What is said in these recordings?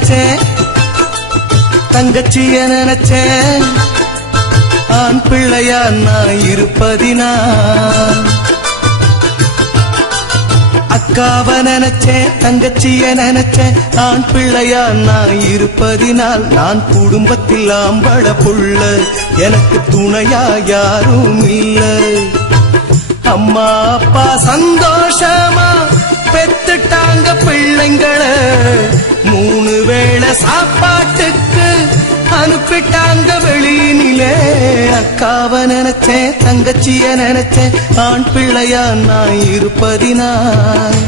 நினைச்சேன், தங்கச்சிய நினைச்சேன், ஆண் பிள்ளையா நான் இருப்பதினால். அக்காவ நினைச்சேன், தங்கச்சிய நினைச்சேன், ஆண் பிள்ளையா நான் இருப்பதினால். நான் குடும்பத்தில் ஆம்பள புள்ள, எனக்கு துணையா யாரும் இல்ல. அம்மா அப்பா சந்தோஷமா பெத்துட்டாங்க பிள்ளைங்களை, 3 வேளை சாப்பாட்டுக்கு அனுப்பிட்டாங்க வெளியினிலே. அக்காவ நினைச்சேன், தங்கச்சிய நினைச்சேன், ஆண் பிள்ளையா நான் இருப்பதினால்.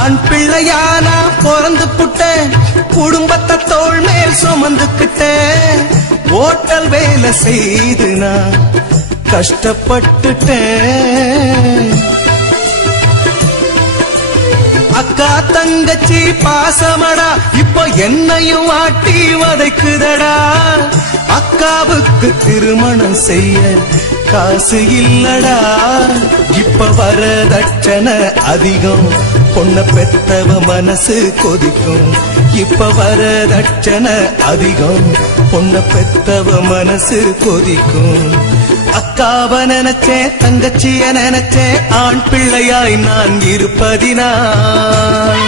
ஆண் பிள்ளையா நான் பிறந்து புட்டேன், குடும்பத்தை தோள் மேல் சுமந்துக்கிட்டேன். ஓட்டல் வேலை செய்து நான் கஷ்டப்பட்டுட்டேன். அக்கா தங்கச்சி பாசமடா, இப்போ என்னையும் ஆட்டி வதைக்குதடா. அக்காவுக்கு திருமணம் செய்ய காசு இல்லடா. இப்ப வரதட்சணை அதிகம், பொண்ண பெத்தவ மனசு கொதிக்கும். இப்ப வரதட்சணை அதிகம், பொண்ண பெத்தவ மனசு கொதிக்கும். அக்காவ நினைச்சேன், தங்கச்சிய நினைச்சேன், ஆண் பிள்ளையாய் நான் இருப்பதினால்.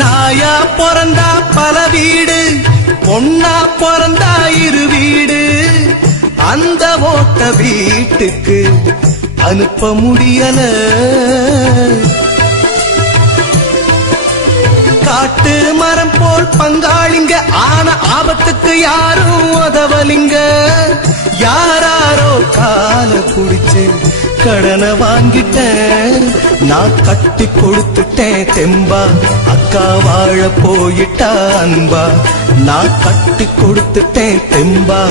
நாயா பிறந்தா பல வீடு, பொண்ணா பிறந்தா 2 வீடு. அந்த ஓட்ட வீட்டுக்கு அனுப்ப முடியல. காட்டு மரம் போல் பங்காளிங்க, ஆன ஆபத்துக்கு யாரும் உதவலிங்க. யாராரோ கால புடிச்சு கடனை வாங்கிட்டேன், நான் கட்டி கொடுத்துட்டேன் தெம்பா. அக்கா வாழ போயிட்டா அன்பா, நான் கட்டி கொடுத்துட்டேன் தெம்பா.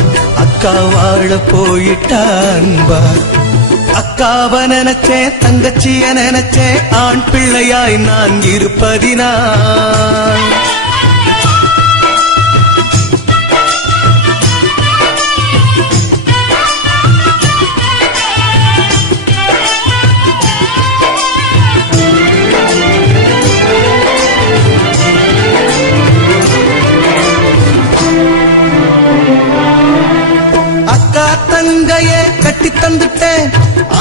அக்கா வாழ போயிட்டா அன்பா. அக்காவ நினைச்சேன், தங்கச்சிய நினைச்சேன், ஆண் பிள்ளையாய் நான் இருப்பதினால். அக்கா தங்கைய கட்டி தந்துட்டேன்,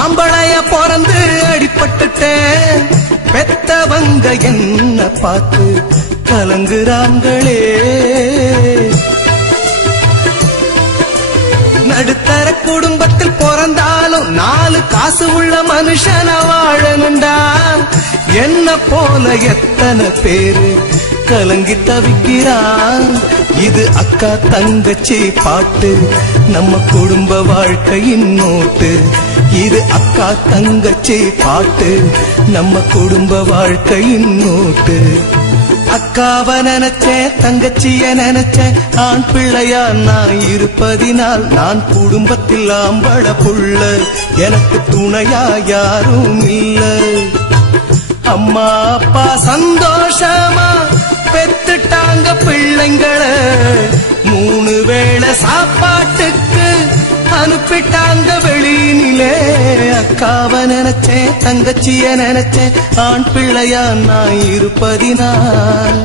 ஆம்பளைய பிறந்து அடிபட்டுட்டேன். பெத்தவங்க என்ன பார்த்து கலங்குறாங்களே. நடுத்தர குடும்பத்தில் பிறந்தாலும் 4 காசு உள்ள மனுஷன வாழணுண்டா. என்ன போல எத்தனை பேரு கலங்கி தவிக்கிறான். இது அக்கா தங்கச்சி பாட்டு, நம்ம குடும்ப வாழ்க்கையின் நோட்டு. இது அக்கா தங்கச்சி பாட்டு, நம்ம குடும்ப வாழ்க்கையின் நோட்டு. அக்காவ நினைச்சேன், தங்கச்சிய நினைச்சேன், ஆண் பிள்ளையா நான் இருப்பதினால். நான் குடும்பத்தில் ஆம்பள புள்ள, எனக்கு துணையா யாரும் இல்ல. அம்மா அப்பா சந்தோஷமா பெத்துட்டாங்க பிள்ளைங்களை, 3 வேளை சாப்பாட்டுக்கு அனுப்பிட்டாங்க வெளியினிலே. அக்காவ நினைச்சேன், தங்கச்சிய நினைச்சேன், ஆண் பிள்ளையா நான் இருப்பதினால்.